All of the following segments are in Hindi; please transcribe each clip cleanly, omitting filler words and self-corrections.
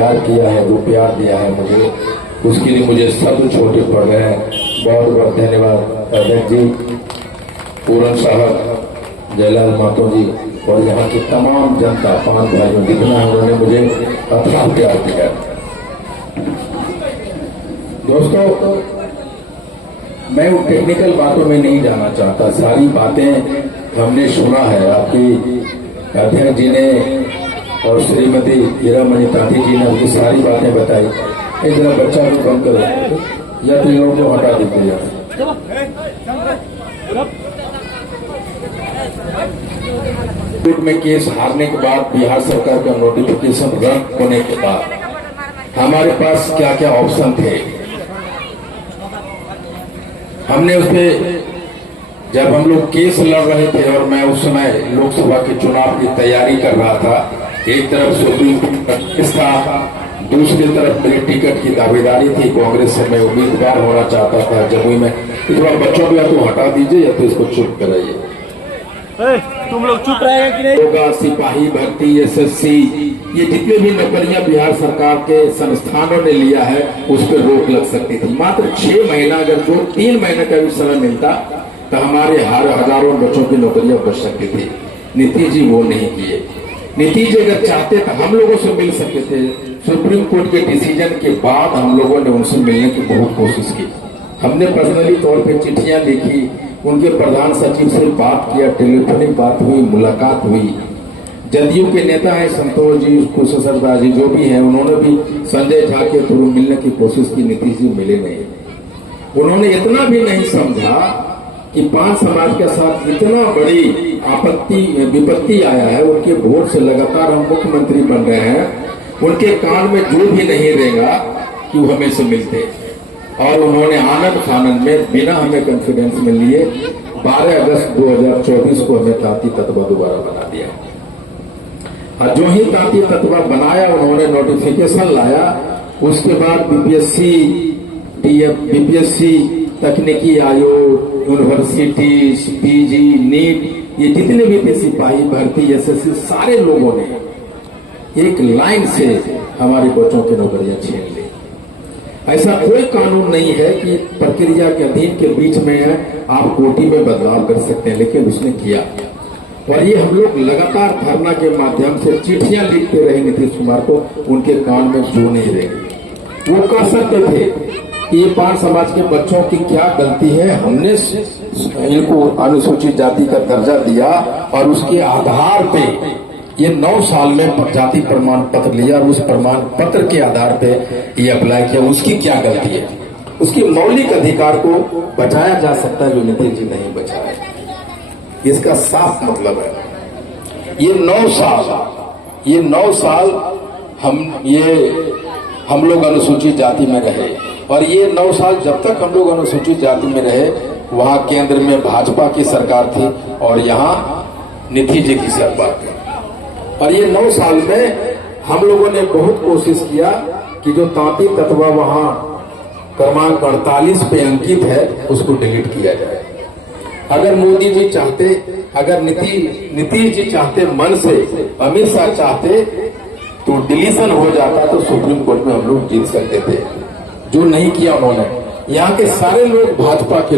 प्यार किया है, जो प्यार दिया है मुझे, उसके लिए मुझे शब्द छोटे पड़ रहे हैं। बहुत बहुत धन्यवाद अध्यक्ष जी, पूरन साहब, जयलाल मातो जी और यहाँ की तमाम जनता, 5 भाइयों जितना उन्होंने मुझे अथाह प्यार दिया। दोस्तों, मैं उन टेक्निकल बातों में नहीं जाना चाहता, सारी बातें हमने सुना है। आपकी अध्यक्ष जी ने और श्रीमती हीरामणि तांती जी ने उनकी सारी बातें बताई। एक जरा बच्चा को कम करो या तो लोगों को हटा दीजिए। कोर्ट में केस हारने के बाद, बिहार सरकार का नोटिफिकेशन रद्द होने के बाद हमारे पास क्या क्या ऑप्शन थे, हमने उसपे, जब हम लोग केस लड़ रहे थे और मैं उस समय लोकसभा के चुनाव की तैयारी कर रहा था, एक तरफ सुप्रीम कोर्ट था, दूसरी तरफ मेरी टिकट की दावेदारी थी, कांग्रेस से मैं उम्मीदवार होना चाहता था जमुई में। थोड़ा बच्चों को या तो हटा दीजिए या तो इसको चुप कराइए। तुम लोग चुप रहेंगे कि नहीं? होगा सिपाही भर्ती, एसएससी, ये जितने भी नौकरियां बिहार सरकार के संस्थानों ने लिया है उस पर रोक लग सकती थी। मात्र 6 महीना, अगर 2-3 महीने का भी समय मिलता तो हमारे हजारों बच्चों की नौकरियां बच सकती थी। नीतीश जी वो नहीं किए। नीतीश जी अगर चाहते तो हम लोगों से मिल सकते थे। सुप्रीम कोर्ट के डिसीजन के बाद हम लोगों ने उनसे मिलने की बहुत कोशिश की। हमने पर्सनली तौर पर चिट्ठियां लिखी, उनके प्रधान सचिव से बात किया, टेलीफोनिक बात हुई, मुलाकात हुई। जदयू के नेता है संतोष जी, कुशेश्वर दास जी जो भी हैं, उन्होंने भी संजय झा के थ्रू मिलने की कोशिश की, नीतीश जी मिले नहीं। उन्होंने इतना भी नहीं समझा कि 5 समाज के साथ इतना बड़ी आपत्ति विपत्ति आया है, उनके वोट से लगातार हम मुख्यमंत्री बन रहे हैं, उनके कान में जो भी नहीं रहेगा कि वो हमें से मिलते। और उन्होंने आनंद फानंद में बिना हमें कॉन्फिडेंस में लिए 12 अगस्त 2024 को हमें तांती तत्वा दोबारा बना दिया। और जो ही तांती तत्वा बनाया, उन्होंने नोटिफिकेशन लाया। उसके बाद बीपीएससी, तकनीकी आयोग, यूनिवर्सिटी, पीजी, नीट, ये जितने भी थे, सिपाही भर्ती, एसएससी, सारे लोगों ने एक लाइन से हमारे बच्चों की नौकरियां छीन ली। ऐसा कोई कानून नहीं है कि प्रक्रिया के अधीन के बीच में आप कोटी में बदलाव कर सकते हैं, लेकिन उसने किया। और ये हम लोग लगातार धरना के माध्यम से चिट्ठियां लिखते रहे नीतीश कुमार को, उनके कान में जो नहीं रहे। वो कह सकते थे कि ये 5 समाज के बच्चों की क्या गलती है, हमने इनको अनुसूचित जाति का दर्जा दिया और उसके आधार पे ये 9 साल में जाति प्रमाण पत्र लिया और उस प्रमाण पत्र के आधार पे ये अप्लाई किया। उसकी क्या गलती है? उसकी मौलिक अधिकार को बचाया जा सकता है, जो नीतीश जी नहीं बचाया। इसका साफ मतलब है ये 9 साल हम लोग अनुसूचित जाति में रहे, और ये 9 साल जब तक हम लोग अनुसूचित जाति में रहे, वहां केंद्र में भाजपा की सरकार थी और यहाँ नीतीश जी की सरकार थी। और ये 9 साल में हम लोगों ने बहुत कोशिश किया कि जो तांती तत्वा वहां क्रमांक 48 पे अंकित है उसको डिलीट किया जाए। अगर मोदी जी चाहते, अगर नीतीश जी चाहते मन से, अमित शाह चाहते तो डिलीशन हो जाता, तो सुप्रीम कोर्ट में हम लोग जीत सकते थे। जो नहीं किया उन्होंने। यहाँ के सारे लोग भाजपा के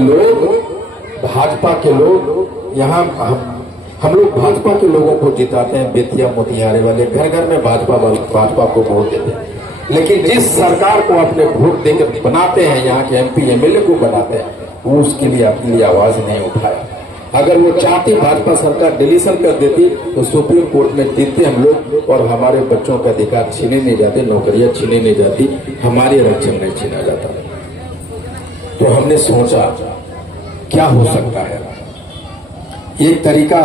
लोग यहाँ हम लोग भाजपा के लोगों को जिताते हैं। बेतिया मोतिहारी वाले घर घर में भाजपा को वोट देते हैं, लेकिन जिस सरकार को अपने वोट देकर बनाते हैं, यहाँ के एमपी एमएलए को बनाते हैं, वो उसके लिए अपने लिए आवाज नहीं उठाया। अगर वो चाहती भाजपा सरकार डिलीशन कर देती तो सुप्रीम कोर्ट में जीतते हम लोग और हमारे बच्चों का अधिकार छीने नहीं जाते, नौकरियां छीने नहीं जाती, हमारी आरक्षण नहीं छीना जाता। तो हमने सोचा क्या हो सकता है। एक तरीका,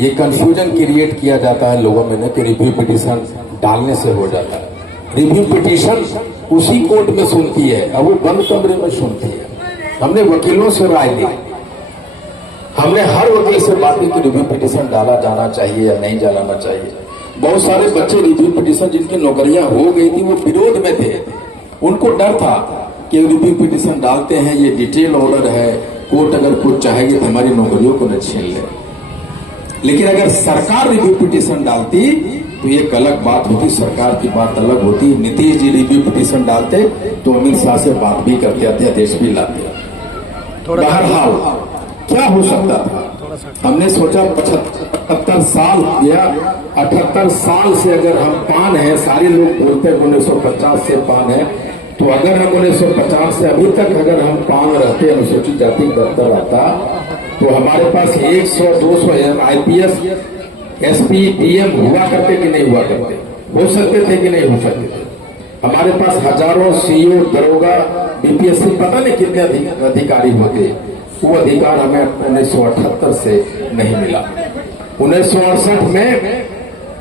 ये कंफ्यूजन क्रिएट किया जाता है लोगों में ना कि रिव्यू पिटीशन डालने से हो जाता है। रिव्यू पिटीशन उसी कोर्ट में सुनती है, अब वो बंद कमरे में सुनती है। हमने वकीलों से राय ली, हमने हर वकील से बात की कि रिव्यू पिटीशन डाला जाना चाहिए या नहीं डालना चाहिए। बहुत सारे बच्चे रिव्यू पिटीशन जिनकी नौकरियां हो गई थी वो विरोध में थे, उनको डर था कि रिव्यू पिटीशन डालते हैं, ये डिटेल ऑर्डर है, कोर्ट अगर कुछ चाहेगी तो हमारी नौकरियों को न छीन ले। लेकिन अगर सरकार रिव्यू पिटीशन डालती तो ये एक अलग बात होती, सरकार की बात अलग होती। नीतीश जी भी पिटीशन डालते तो अमित शाह से बात भी करते, अध्यादेश भी लाते। बहरहाल क्या हो सकता था, हमने सोचा 75 साल या 78 साल से अगर हम पान है, सारे लोग बोलते हैं 1950 से पान है, तो अगर हम 1950 से अभी तक अगर हम पान रहते अनुसूचित जाति दफ्तर आता, तो हमारे पास 100-200 IPS SP DM हुआ करते कि नहीं हुआ करते, हो सकते थे कि नहीं हो सकते थे। हमारे पास हजारों CO दरोगा BPSC पता नहीं कितने अधिकारी होते, वो अधिकार हमें 1978 से नहीं मिला। 1968 में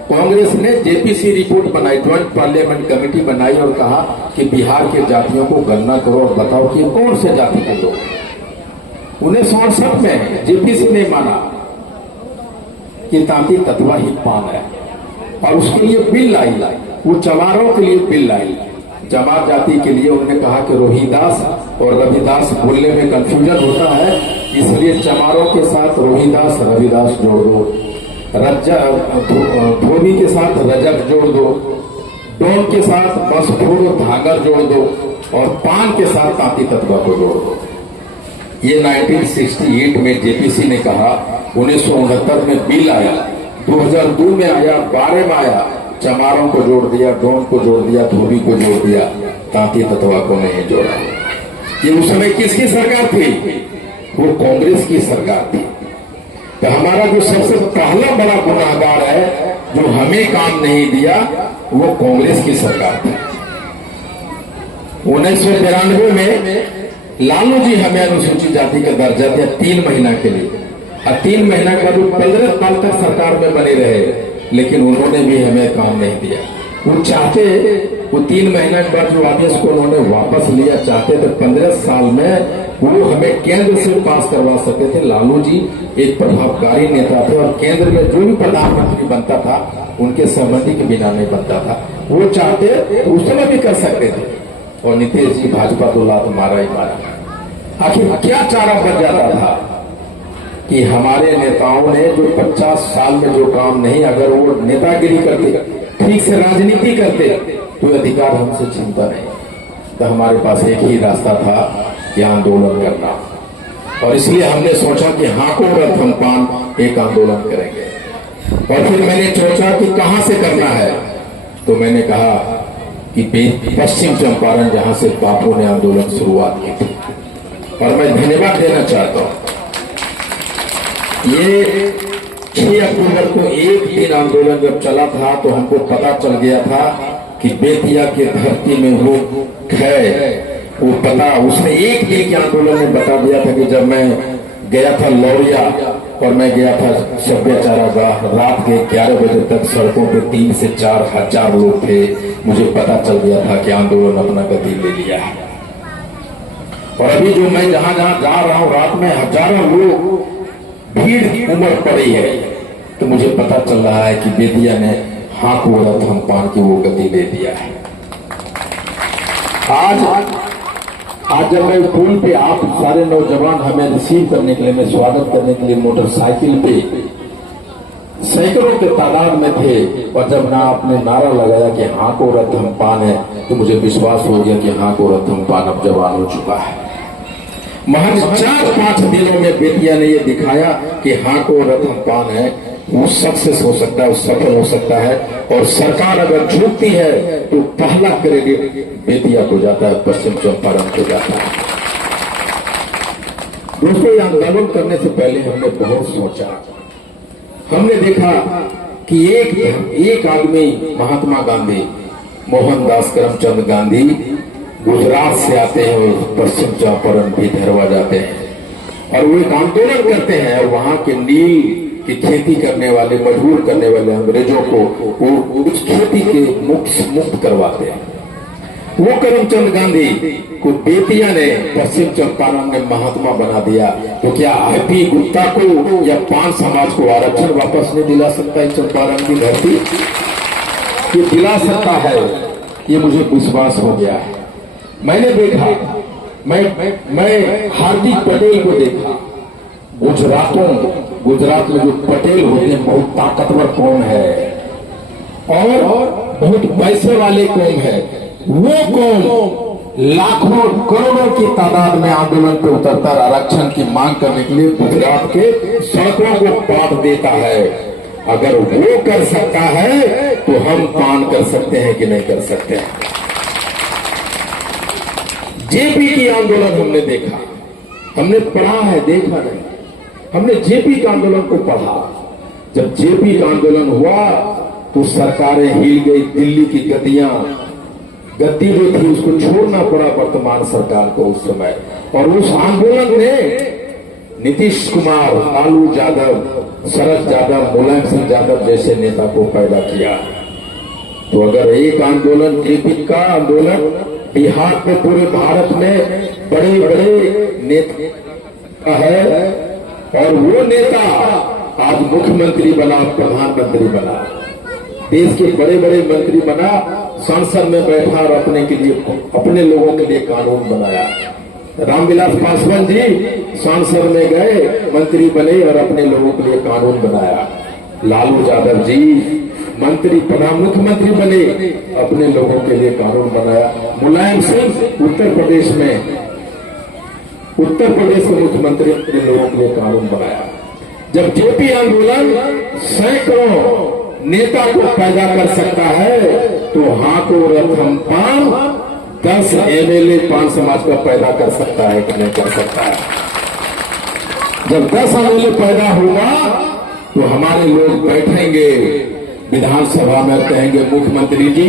कांग्रेस ने JPC रिपोर्ट बनाई, ज्वाइंट पार्लियामेंट कमेटी बनाई और कहा कि बिहार के जातियों को गणना करो और बताओ कि कौन से जाति के लोग। 1968 में JPC ने माना कि तांती तत्वा ही पान है और उसके लिए बिल लाई, वो चमारों के लिए बिल लाई। चमार जाति के लिए उन्होंने कहा कि रोहिदास और रविदास बोलने में कंफ्यूजन होता है, इसलिए चमारों के साथ रोहिदास रविदास जोड़ दो, धोबी के साथ रजक जोड़ दो, डोम के साथ मसफूर धागर जोड़ दो और पान के साथ तांती तत्वा को जोड़ दो। ये 1968 में JPC ने कहा, 1969 में बिल आया, 2002 में आया, 12 में आया, चमारों को जोड़ दिया, डोम को जोड़ दिया, धोबी को जोड़ दिया, तांती तत्वा को नहीं जोड़ा। ये उस समय किसकी सरकार थी? वो कांग्रेस की सरकार थी। तो हमारा जो सबसे पहला बड़ा गुनाहगार है, जो हमें काम नहीं दिया, वो कांग्रेस की सरकार थी। 1992 में लालू जी हमें अनुसूचित जाति का दर्जा दिया 3 महीना के लिए, और 3 महीना के बाद 15 साल तक सरकार में बने रहे, लेकिन उन्होंने भी हमें काम नहीं दिया। वो चाहते, वो 3 महीना के बाद जो आदेश को उन्होंने वापस लिया, चाहते थे 15 साल में वो हमें केंद्र से पास करवा सकते थे। लालू जी एक प्रभावकारी नेता थे और केंद्र में जो भी प्रधानमंत्री बनता था उनके सहमति के बिना नहीं बनता था। वो चाहते उस समय भी कर सकते थे, और नीतीश जी भाजपा तो लात मारा ही मारा। आखिर क्या चारा बच जाता था कि हमारे नेताओं ने जो 50 साल में जो काम नहीं, अगर वो नेतागिरी करते, ठीक से राजनीति करते, तो अधिकार हमसे छीनता नहीं। तो हमारे पास एक ही रास्ता था कि आंदोलन करना, और इसलिए हमने सोचा कि हाको रथ हम पान एक आंदोलन करेंगे। और फिर मैंने सोचा कि कहां से करना है, तो मैंने कहा कि पश्चिम चंपारण, जहां से बापू ने आंदोलन शुरुआत की थी। और मैं धन्यवाद देना चाहता हूं, ये 6 अक्टूबर को एक दिन आंदोलन जब चला था तो हमको पता चल गया था कि बेतिया की धरती में वो है, वो पता उसने एक दिन के आंदोलन में बता दिया था कि जब मैं गया था लौरिया और मैं गया था सभ्यचारागाह, रात के 11 बजे तक सड़कों पे 3 से 4 हजार लोग थे। मुझे पता चल गया था कि आंदोलन अपना गति ले लिया है। और अभी जो मैं जहां जहां जा रहा हूं, रात में हजारों लोग भीड़ उमड़ पड़ी है, तो मुझे पता चल रहा है कि बेतिया ने हाको रथ हम पान की वो गति ले दिया है। आज जब मैं पुल पे, आप सारे नौजवान हमें रिसीव करने के लिए, मैं स्वागत करने के लिए मोटरसाइकिल पे सैकड़ों के तादाद में थे, और जब ना आपने नारा लगाया कि हाको रथ हम पान है, तो मुझे विश्वास हो गया कि हाको रथ हम पान अब जवान हो चुका है। महज 4-5 दिनों में बेतिया ने ये दिखाया कि हाको रथ हम पान है, वो सक्सेस हो सकता है, वो सफल हो सकता है। और सरकार अगर झूठती है तो पहला क्रेडिट बेतिया को जाता है, पश्चिम चंपारण को जाता है। दोस्तों, आंदोलन करने से पहले हमने बहुत सोचा। हमने देखा कि एक आदमी, महात्मा गांधी, मोहनदास करमचंद गांधी, गुजरात से आते हैं और पश्चिम चंपारण भी धरवा जाते हैं, और वो एक आंदोलन करते हैं, और वहां के नील की खेती करने वाले, मजबूर करने वाले अंग्रेजों को वो उस खेती के मुक्त करवाते हैं। वो करमचंद गांधी को बेतिया ने, पश्चिम चंपारण ने महात्मा बना दिया। तो क्या IP गुप्ता को या पान समाज को आरक्षण वापस नहीं दिला सकता है चंपारण की धरती? ये दिला सकता है, ये मुझे विश्वास हो गया है। मैंने देखा, मैं हार्दिक पटेल को देखा। गुजरात में जो पटेल होते हैं, बहुत ताकतवर कौन है, और बहुत पैसे वाले कौम है, वो कौम लाखों करोड़ों की तादाद में आंदोलन पे उतरकर आरक्षण की मांग करने के लिए गुजरात के सड़कों को पाट देता है। अगर वो कर सकता है तो हम पान कर सकते हैं कि नहीं कर सकते हैं। जेपी की आंदोलन हमने देखा, हमने पढ़ा है, देखा नहीं। हमने जेपी का आंदोलन को पढ़ा। जब जेपी का आंदोलन हुआ तो सरकारें हिल गई, दिल्ली की गद्दी जो थी उसको छोड़ना पड़ा वर्तमान सरकार को उस समय। और उस आंदोलन ने नीतीश कुमार, लालू यादव, शरद यादव, मुलायम सिंह यादव जैसे नेता को पैदा किया। तो अगर एक आंदोलन जेपी का आंदोलन बिहार में, पूरे भारत में बड़े बड़े नेता है और वो नेता आज मुख्यमंत्री बना, प्रधानमंत्री बना, देश के बड़े बड़े मंत्री बना, संसद में बैठा और अपने के लिए, अपने लोगों के लिए कानून बनाया। रामविलास पासवान जी संसद में गए, मंत्री बने और अपने लोगों के लिए कानून बनाया। लालू यादव जी मंत्री, प्रधान मुख्यमंत्री बने, अपने लोगों के लिए कानून बनाया। मुलायम सिंह उत्तर प्रदेश के मुख्यमंत्री अपने लोगों के लिए कानून बनाया। जब जेपी आंदोलन सैकड़ों नेता को पैदा कर सकता है तो हाको रथम पान 10 एमएलए पान समाज का पैदा कर सकता है कि नहीं कर सकता है। जब 10 एमएलए पैदा होगा तो हमारे लोग बैठेंगे विधानसभा में, कहेंगे मुख्यमंत्री जी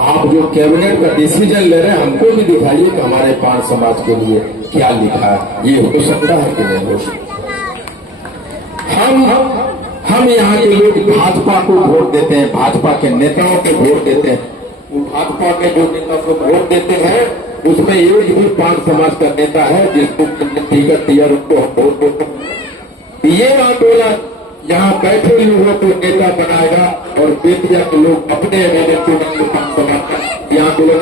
आप जो कैबिनेट का डिसीजन ले रहे हैं हमको भी दिखाइए कि हमारे पान समाज के लिए क्या लिखा है। ये हो सकता है कि नहीं हो सकता। हम यहाँ के लोग भाजपा को वोट देते हैं, भाजपा के नेताओं को वोट देते हैं। वो भाजपा के जो नेता को वोट देते हैं उसमें एक भी पान समाज का नेता है जिसको टिकट दिया उनको वोट देते। ये आंदोलन यहाँ बैठे लोगों को नेता बनाएगा और बेतिया के लोग अपने एमएलए चुनेंगे पान समाज का। ये आंदोलन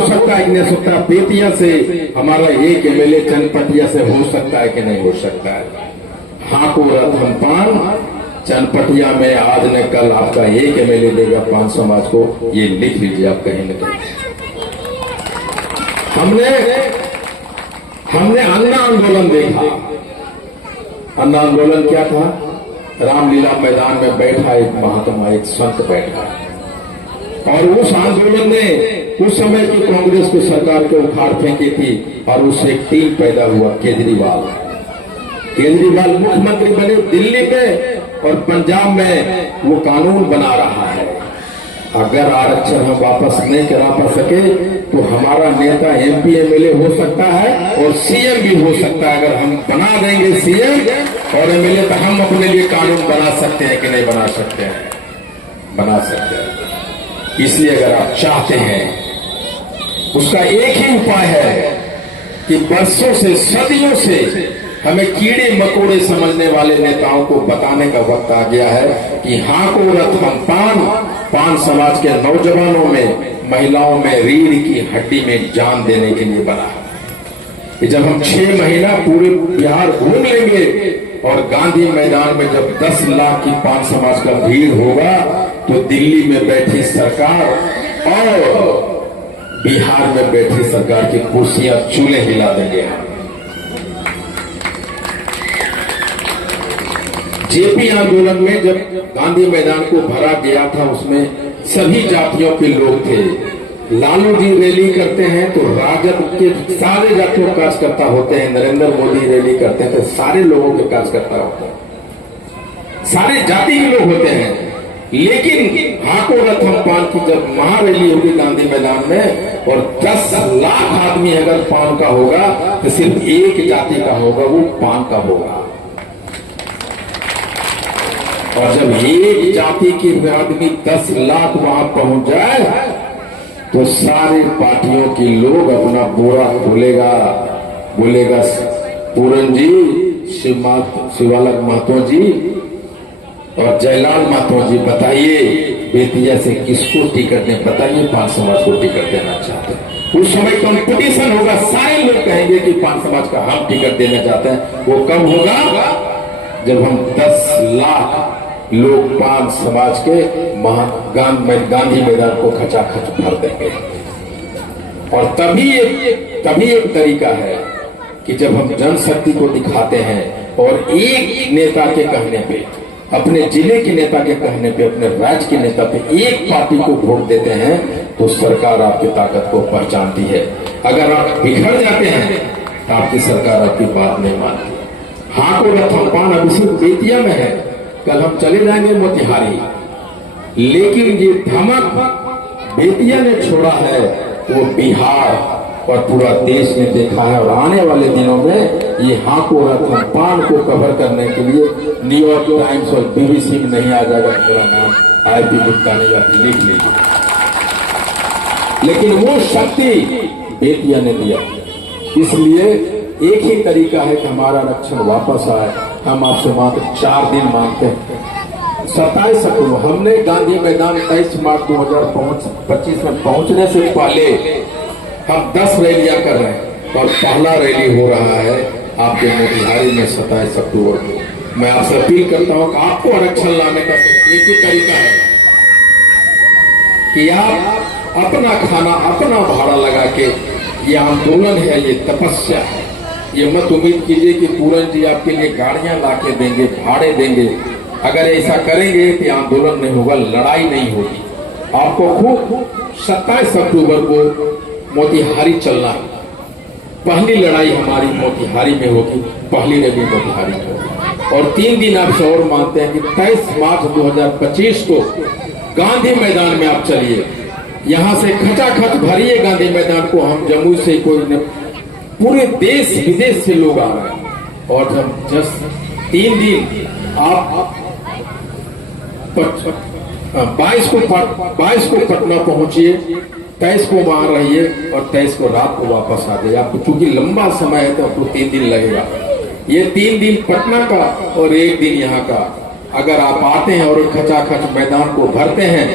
सकता है कि नहीं सकता। बेतिया से हमारा एक एमएलए चनपटिया से हो सकता है कि नहीं हो सकता है। हाको रथम पान चनपटिया में आज न कल आपका एक एमएलए देगा पान समाज को, ये लिख लीजिए आप कहीं न कहीं। हमने अन्ना आंदोलन देखा। अन्ना आंदोलन क्या था? रामलीला मैदान में बैठा एक महात्मा, एक संत बैठा और उस आंदोलन ने उस समय की कांग्रेस की सरकार को उखाड़ फेंकी थी और उससे एक टीम पैदा हुआ, केजरीवाल मुख्यमंत्री बने दिल्ली में और पंजाब में वो कानून बना रहा है। अगर आरक्षण हम वापस नहीं करा पा सके तो हमारा नेता एमपी एमएलए हो सकता है और सीएम भी हो सकता है। अगर हम बना देंगे सीएम और एमएलए तो हम अपने लिए कानून बना सकते हैं कि नहीं बना सकते हैं? बना सकते हैं। इसलिए अगर आप चाहते हैं, उसका एक ही उपाय है कि वर्षों से, सदियों से हमें कीड़े मकोड़े समझने वाले नेताओं को बताने का वक्त आ गया है कि हाको रथम पान समाज के नौजवानों में, महिलाओं में रीढ़ की हड्डी में जान देने के लिए बना है। जब हम 6 महीना पूरे बिहार घूम लेंगे और गांधी मैदान में जब 10 लाख की पान समाज का भीड़ होगा तो दिल्ली में बैठी सरकार और बिहार में बैठी सरकार की कुर्सियां चूल्हे हिला देंगे। जेपी आंदोलन में जब गांधी मैदान को भरा गया था उसमें सभी जातियों के लोग थे। लालू जी रैली करते हैं तो राजद के सारे जातियों के कार्यकर्ता होते हैं। नरेंद्र मोदी रैली करते हैं तो सारे लोगों के कार्यकर्ता होते हैं, सारे जाति के लोग होते हैं। लेकिन हाको रथम पान की जब महारैली होगी गांधी मैदान में और 10 लाख आदमी अगर पान का होगा तो सिर्फ एक जाति का होगा, वो पान का होगा। और जब एक जाति के आदमी 10 लाख वहां पहुंच जाए तो सारे पार्टियों के लोग अपना बोरा खोलेगा, बोलेगा पूरन जी, शिवालक महतो जी और जयलाल माथुर जी बताइए बेतिया से किसको टिकट दें, बताइए पांच समाज को टिकट देना चाहते हैं। उस समय कंपटीशन होगा, सारे लोग कहेंगे कि पांच समाज का हम टिकट देना चाहते हैं। वो कब होगा? जब हम 10 लाख लोग पांच समाज के गांधी मैदान को खचाखच भर देंगे। और तभी एक तरीका है कि जब हम जनशक्ति को दिखाते हैं और एक नेता के कहने पे, अपने जिले के नेता के कहने पे, अपने राज्य के नेता पे एक पार्टी को वोट देते हैं तो सरकार आपकी ताकत को पहचानती है। अगर आप बिखर जाते हैं तो आपकी सरकार आपकी बात नहीं मानती। हाँ को रथमपान अभी सिर्फ बेतिया में है, कल हम चले जाएंगे मोतिहारी, लेकिन ये धमक बेतिया ने छोड़ा है वो बिहार और पूरा देश ने देखा है। और आने वाले दिनों में ये हाको रथमपान को कवर करने के लिए न्यूयॉर्क टाइम्स और BBC में नहीं आ जाएगा मेरा नाम IIT गुप्ता नहीं आती, लिख लीजिए। लेकिन वो शक्ति बेतिया ने दिया, इसलिए एक ही तरीका है कि हमारा आरक्षण वापस आए। हम आपसे मात्र 4 दिन मांगते हैं। 27 अक्टूबर हमने गांधी मैदान 23 मार्च 2025 में पहुंचने से पहले हम 10 रैलियां कर रहे हैं और पहला रैली हो रहा है आपके मोतिहारी में 27 अक्टूबर को। मैं आपसे अपील करता हूं कि आपको आरक्षण लाने का एक ही तरीका है कि आप अपना खाना, अपना भाड़ा लगा के, ये आंदोलन है, ये तपस्या है। ये मत उम्मीद कीजिए कि पूरन जी आपके लिए गाड़ियां लाके देंगे, भाड़े देंगे। अगर ऐसा करेंगे तो आंदोलन नहीं होगा, लड़ाई नहीं होगी। आपको खूब 27 अक्टूबर को मोतिहारी चलना है। पहली लड़ाई हमारी मोतिहारी में होगी, पहली रैली मोतिहारी में होगी। और 3 दिन आपसे और मानते हैं कि 23 मार्च 2025 को गांधी मैदान में आप चलिए, यहां से खचाखच भरिए गांधी मैदान को। हम जम्मू से कोई पूरे देश विदेश से लोग आ रहे हैं। और जब जस्ट 3 दिन आप 22 को पटना पहुंचिए, 23 को वहां रहिए और 23 को रात को वापस आ जाइए। आपको चूंकि लंबा समय है तो आपको 3 दिन लगेगा। ये 3 दिन पटना का और 1 दिन यहाँ का। अगर आप आते हैं और खचाखच मैदान को भरते हैं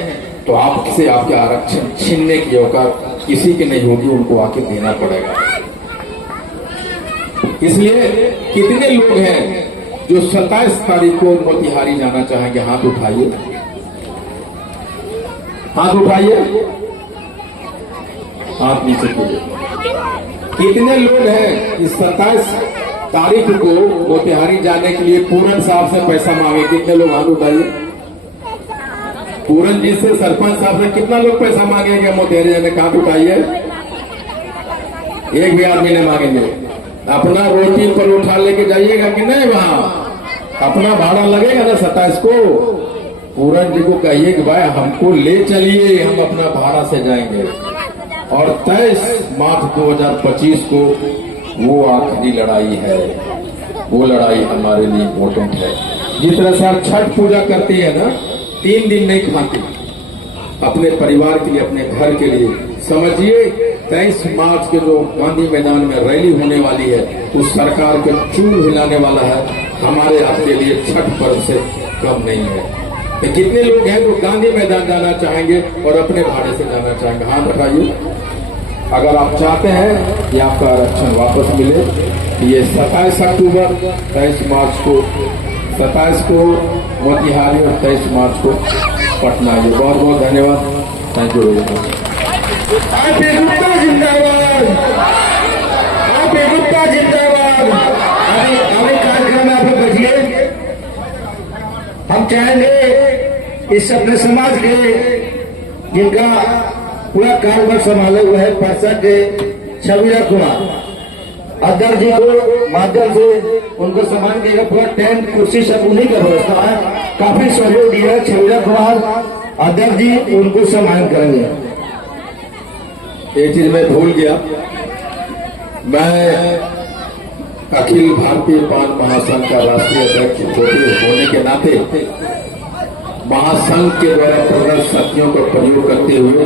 तो आपसे आपके आरक्षण छीनने की औकात किसी की नहीं होगी, उनको आके देना पड़ेगा। इसलिए कितने लोग हैं जो 27 तारीख को मोतिहारी जाना चाहेंगे? हाथ उठाइए, हाथ उठाइए, हाथ नीचे कीजिए। कितने लोग हैं इस 27 तारीख को मोतिहारी जाने के लिए पूरन साहब से पैसा मांगे? कितने लोग? हाथ उठाइए। पूरन जी से, सरपंच साहब से कितना लोग पैसा मांगेंगे मोतिहारी जाने का? हाथ उठाइए। एक भी आदमी नहीं मांगेंगे। अपना रोटी पर उठा लेके जाइएगा कि नहीं? वहां अपना भाड़ा लगेगा ना 27 को। पूरन जी को कहिए कि भाई हमको ले चलिए, हम अपना भाड़ा से जाएंगे। और 23 मार्च 2025 को वो आखिरी लड़ाई है, वो लड़ाई हमारे लिए इम्पोर्टेंट है। जिस तरह से आप छठ पूजा करती है ना, 3 दिन नहीं खाती अपने परिवार के लिए, अपने घर के लिए, समझिए 23 मार्च के जो गांधी मैदान में रैली होने वाली है उस सरकार के चूल हिलाने वाला है। हमारे आपके लिए छठ पर्व से कम नहीं है। तो कितने लोग हैं जो गांधी मैदान जाना चाहेंगे और अपने भाड़े से जाना चाहेंगे? हाथ उठाइए। अगर आप चाहते हैं कि आपका आरक्षण वापस मिले, ये 27 अक्टूबर, 23 मार्च को, 27 को मोतिहारी और 23 मार्च को पटना। ये बहुत बहुत धन्यवाद। Thank you very much. Gupta जिंदाबाद, गुप्ता जिंदाबाद। अभी कार्यक्रम में आप लोग बैठिए। हम चाहेंगे इस अपने समाज के जिनका पूरा कारोबार संभाले हुए है परसा के छविया कुमार अध्यक्ष जी को माध्यम से उनको सम्मान देगा। पूरा टेंट कुर्सी सब उन्हीं का व्यवस्था है, काफी सहयोग दिया है। छविया कुमार अध्यक्ष जी उनको सम्मान करेंगे। एक चीज मैं भूल गया, मैं अखिल भारतीय पान महासंघ का राष्ट्रीय अध्यक्ष होने के नाते महासंघ के द्वारा प्रदत्त शक्तियों का प्रयोग करते हुए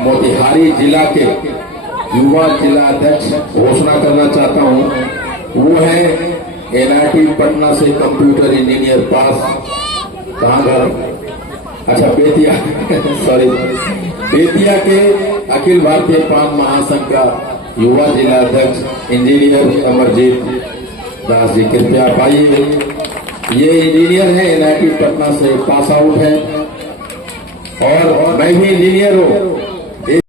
मोतिहारी जिला के युवा जिला अध्यक्ष घोषणा करना चाहता हूं। वो है NIT पटना से कंप्यूटर इंजीनियर पास कहाँ घर? अच्छा बेतिया सॉरी, बेतिया के अखिल भारतीय प्रांत महासंघ का युवा जिला अध्यक्ष इंजीनियर अमरजीत दास जी, कृपया आप आइए। ये इंजीनियर है, NIT पटना से पास आउट है और मैं भी इंजीनियर हूँ।